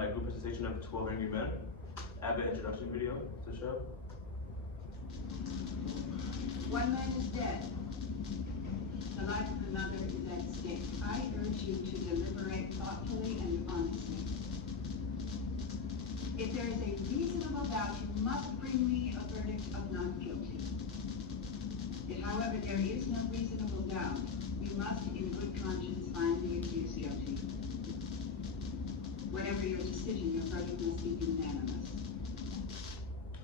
my group presentation of 12 Angry Men. I have an introduction video to show. One man is dead. The life of another is at stake. I urge you to deliberate thoughtfully and honestly. If there is a reasonable doubt, you must bring me a verdict of not guilty. If, however, there is no reasonable doubt, you must, in good conscience, find the accused guilty. Whatever your decision, your verdict must be unanimous.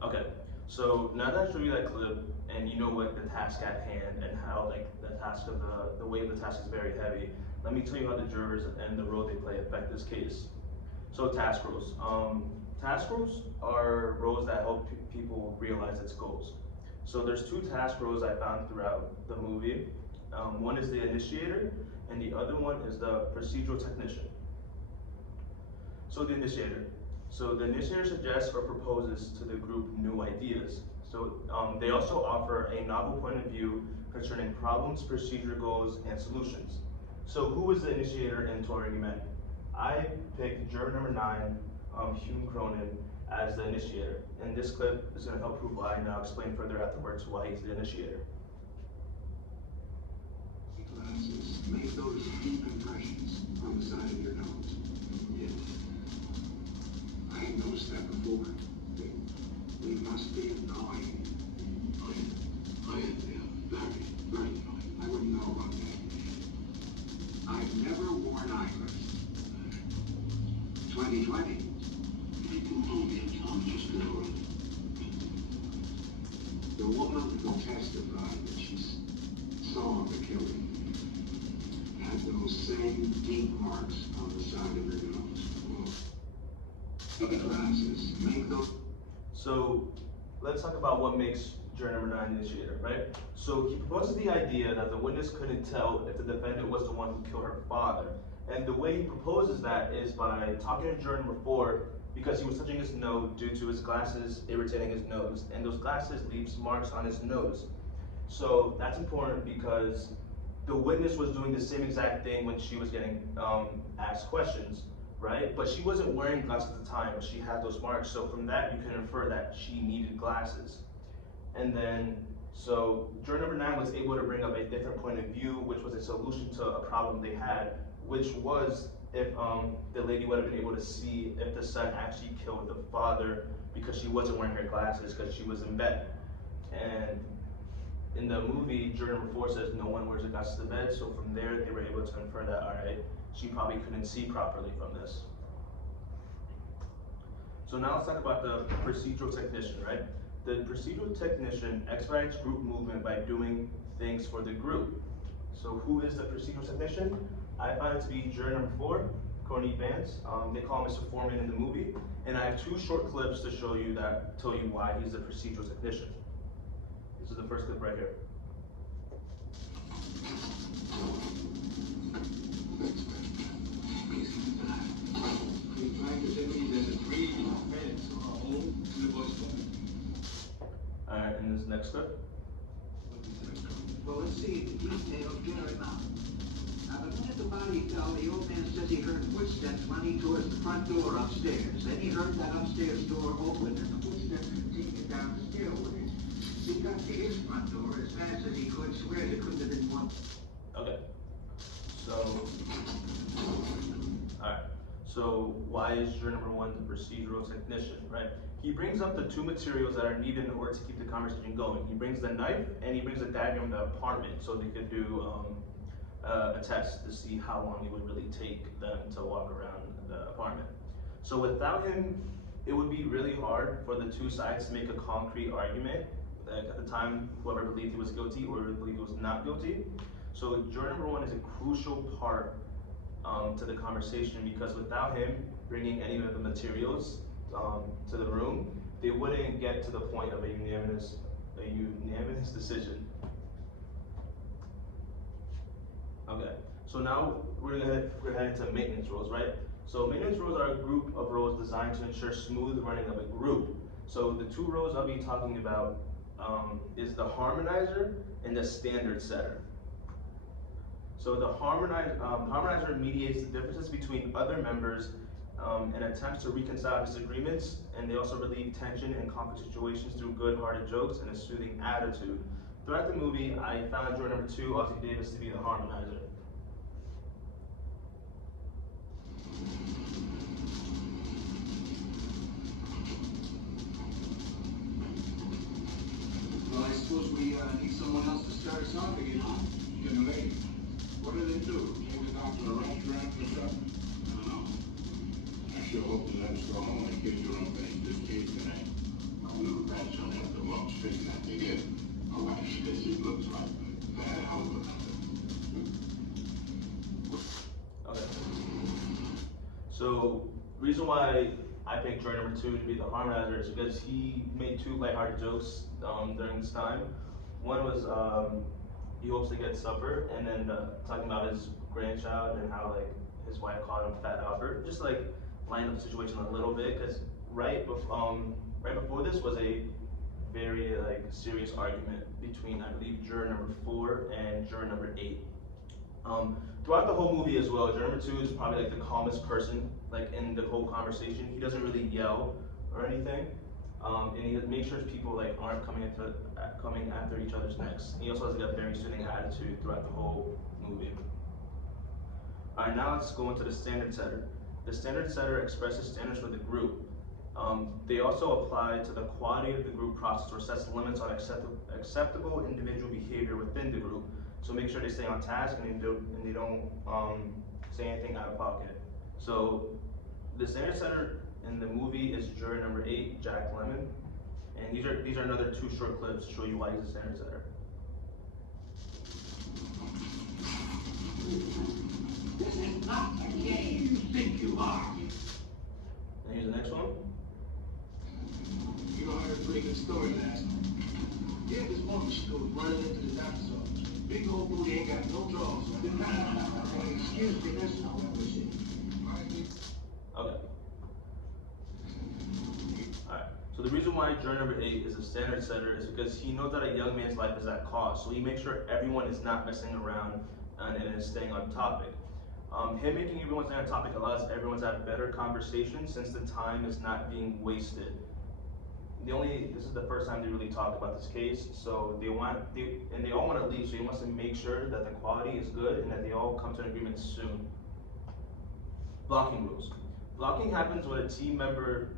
Okay, so now that I showed you that clip and you know what the task at hand and how like the task of the weight of the task is very heavy, let me tell you how the jurors and the role they play affect this case. So task roles. Task roles are roles that help people realize its goals. So there's two task roles I found throughout the movie. One is the initiator and the other one is the procedural technician. So the initiator. So the initiator suggests or proposes to the group new ideas. So they also offer a novel point of view concerning problems, procedure goals, and solutions. So who is the initiator in 12 Angry Men? I picked juror number 9, Hume Cronin, as the initiator. And this clip is going to help prove why, and I'll explain further afterwards why he's the initiator. Glasses make those deep impressions on the side of your nose. Yes. I noticed that before. They must be annoying. Oh yeah, very, very annoying. I wouldn't know about that. I've never worn eyeglasses. 2020. The woman who testified that she saw the killing had those same deep marks on the side of her nose. The glasses make those. So let's talk about what makes juror number 9 initiator, right? So he proposes the idea that the witness couldn't tell if the defendant was the one who killed her father. And the way he proposes that is by talking to juror number 4 because he was touching his nose due to his glasses irritating his nose. And those glasses leaves marks on his nose. So that's important because the witness was doing the same exact thing when she was getting asked questions, right? But she wasn't wearing glasses at the time, but she had those marks. So from that, you can infer that she needed glasses. And then, so juror number 9 was able to bring up a different point of view, which was a solution to a problem they had, which was if the lady would have been able to see if the son actually killed the father because she wasn't wearing her glasses because she was in bed. And in the movie, juror number 4 says no one wears the glasses to bed, so from there they were able to infer that, all right, she probably couldn't see properly from this. So now let's talk about the procedural technician, right? The procedural technician expedites group movement by doing things for the group. So who is the procedural technician? I found it to be juror number 4, Corny Vance. They call him Mr. Foreman in the movie. And I have 2 short clips to show you that tell you why he's the procedural technician. This is the first clip right here. Alright, and this next clip. Well, let's see if the details carry out. Now, the minute the body fell, the old man says he heard footsteps running towards the front door upstairs. Then he heard that upstairs door open and the footsteps continued down the stairway. He got to his front door as fast as he could, swear there couldn't have been one. Okay. So, alright. So why is juror number 1 the procedural technician, right? He brings up the 2 materials that are needed in order to keep the conversation going. He brings the knife and he brings a diagram of the apartment so they could do a test to see how long it would really take them to walk around the apartment. So without him, it would be really hard for the 2 sides to make a concrete argument. Like at the time, whoever believed he was guilty or whoever believed he was not guilty. So juror number 1 is a crucial part to the conversation because without him bringing any of the materials to the room, they wouldn't get to the point of a unanimous decision. Okay, so now we're heading to maintenance roles, right? So maintenance roles are a group of roles designed to ensure smooth running of a group. So the 2 roles I'll be talking about is the harmonizer and the standard setter. So the harmonizer mediates the differences between other members and attempts to reconcile disagreements, and they also relieve tension in conflict situations through good-hearted jokes and a soothing attitude. Throughout the movie, I found juror number 2, Ossie Davis, to be the harmonizer. Well, I suppose we need someone else to start us off again, huh? Young lady, what do they do? Take us out to a restaurant or something? I don't know. I sure hope they let us go home and get your own thing this case tonight. I'm a little bad, so I have the lumps fixing that thing in. My wife says it looks like that. Okay. So, reason why I picked juror number 2 to be the harmonizer is because he made 2 lighthearted jokes during this time. One was he hopes to get supper, and then talking about his grandchild and how like his wife called him Fat Albert. Just like line up the situation a little bit, because right before this was a very like serious argument between, I believe, juror number 4 and juror number 8. Throughout the whole movie as well, juror number 2 is probably like the calmest person like in the whole conversation. He doesn't really yell or anything, and he makes sure people like aren't coming after each other's necks. He also has like a very soothing attitude throughout the whole movie. All right, now let's go into the standard setter. The standard setter expresses standards for the group. They also apply to the quality of the group process or sets limits on acceptable individual behavior within the group. So make sure they stay on task and they don't say anything out of pocket. So the standard setter in the movie is juror number 8, Jack Lemmon. And these are another 2 short clips to show you why he's a standard setter. This is not a game you think you are. And here's the next one. You know, I heard a pretty good story last night. Yeah, this woman, she goes running into the doctor's office. Big old booty ain't got no drawers. Excuse me, that's not what we're saying. Okay. Alright, so the reason why juror number 8 is a standard setter is because he knows that a young man's life is at cost, so he makes sure everyone is not messing around and is staying on topic. Him making everyone stay on topic allows everyone to have better conversations since the time is not being wasted. This is the first time they really talk about this case, so they all want to leave, so he wants to make sure that the quality is good and that they all come to an agreement soon. Blocking rules. Blocking happens when team members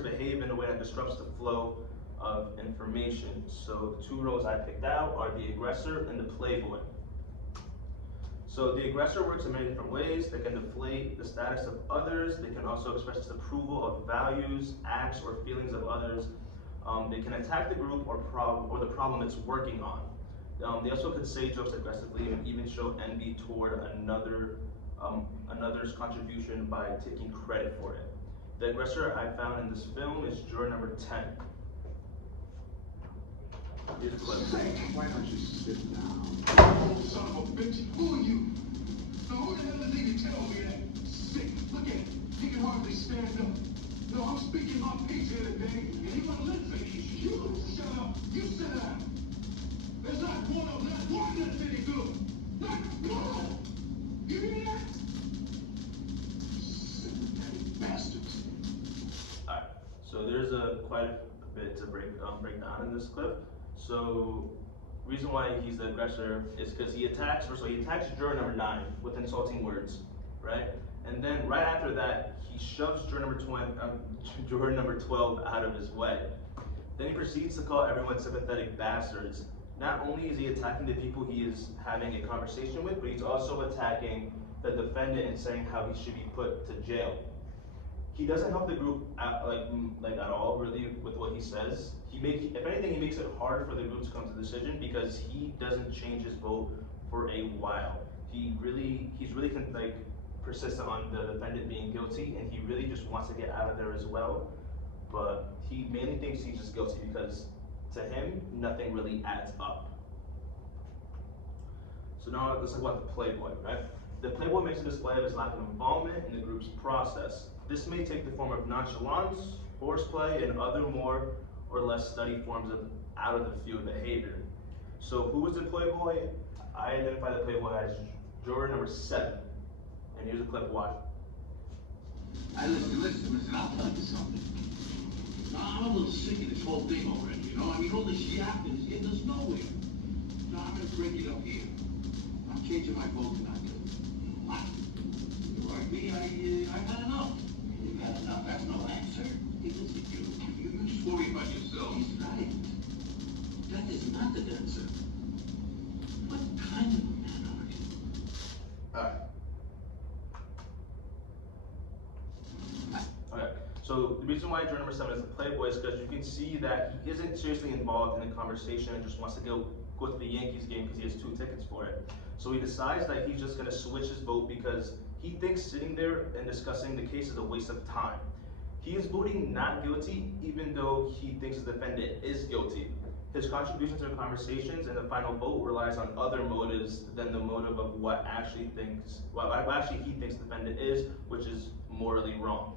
behave in a way that disrupts the flow of information. So the 2 roles I picked out are the aggressor and the playboy. So the aggressor works in many different ways. They can deflate the status of others. They can also express disapproval of values, acts, or feelings of others. They can attack the group or the problem it's working on. They also could say jokes aggressively and even show envy toward another's contribution by taking credit for it. The aggressor I found in this film is juror number 10. Here's a clip. Why don't you sit down? Oh, son of a bitch, who are you? Now who the hell is he to tell me that? Sick, look at him. He can hardly stand up. No, I'm speaking my piece here today, and he won't listen. You shut up. You sit down. There's not one that's any good. Not one. You hear that? Sympathetic bastards. Alright, so there's quite a bit to break down in this clip. So, reason why he's the aggressor is because he attacks juror number 9 with insulting words, right? And then right after that, he shoves juror number 12 out of his way. Then he proceeds to call everyone sympathetic bastards. Not only is he attacking the people he is having a conversation with, but he's also attacking the defendant and saying how he should be put to jail. He doesn't help the group at all, really, with what he says. If anything, he makes it harder for the group to come to a decision because he doesn't change his vote for a while. He's really persistent on the defendant being guilty, and he really just wants to get out of there as well. But he mainly thinks he's just guilty because to him, nothing really adds up. So now let's talk about the playboy, right? The playboy makes a display of his lack of involvement in the group's process. This may take the form of nonchalance, horseplay, and other more or less studied forms of out-of-the-field behavior. So who was the playboy? I identify the playboy as juror number 7. And here's a clip, watch. Listen, I'll tell you something. I'm a little sick of this whole thing already, you know? I mean, all this yapping is getting us nowhere. No, I'm gonna break it up here. I'm changing my vote tonight. What? Like me, I had enough. You had enough, that's no answer. Hey, listen, you just worry about yourself. He's right. That is not the answer. What kind of a man are you? Alright. Okay, so the reason why juror number 7 is the Playboy is because you can see that he isn't seriously involved in the conversation and just wants to go to the Yankees game because he has 2 tickets for it. So he decides that he's just going to switch his vote because he thinks sitting there and discussing the case is a waste of time. He is voting not guilty even though he thinks the defendant is guilty. His contribution to the conversations and the final vote relies on other motives than the motive of what actually he thinks the defendant is, which is morally wrong.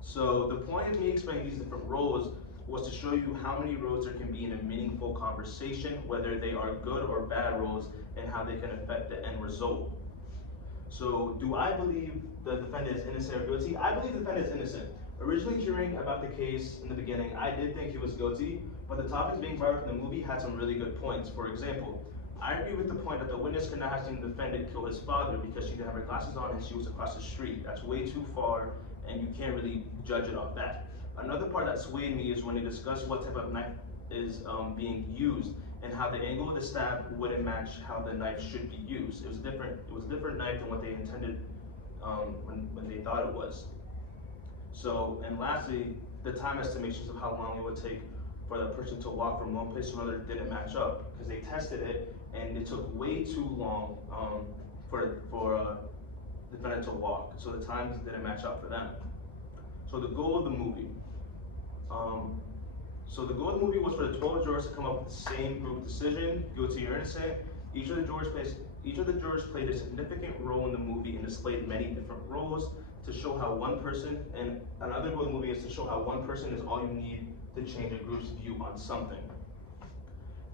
So the point of me explaining these different roles was to show you how many roles there can be in a meaningful conversation, whether they are good or bad roles, and how they can affect the end result. So do I believe the defendant is innocent or guilty? I believe the defendant is innocent. Originally hearing about the case in the beginning, I did think he was guilty, but the topics being brought up in the movie had some really good points. For example, I agree with the point that the witness could not have seen the defendant kill his father because she didn't have her glasses on and she was across the street. That's way too far, and you can't really judge it off that. Another part that swayed me is when they discussed what type of knife is being used and how the angle of the stab wouldn't match how the knife should be used. It was a different knife than what they intended when they thought it was. So, and lastly, the time estimations of how long it would take for the person to walk from one place to another didn't match up because they tested it and it took way too long for the defendant to walk. So the times didn't match up for them. So the goal of the movie. Was for the 12 jurors to come up with the same group decision, guilty or innocent. Each of the jurors played a significant role in the movie and displayed many different roles to show how one person, and another goal of the movie is to show how one person is all you need to change a group's view on something.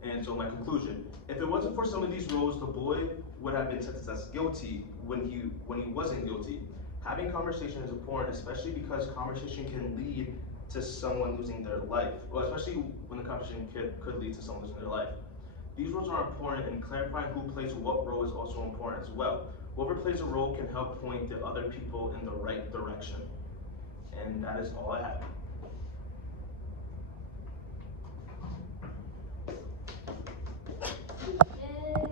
And so my conclusion, if it wasn't for some of these roles, the boy would have been sentenced as guilty when he wasn't guilty. Having conversation is important, especially because conversation can lead to someone losing their life, well, especially when the conversation could lead to someone losing their life. These roles are important, and clarifying who plays what role is also important as well. Whoever plays a role can help point the other people in the right direction. And that is all I have.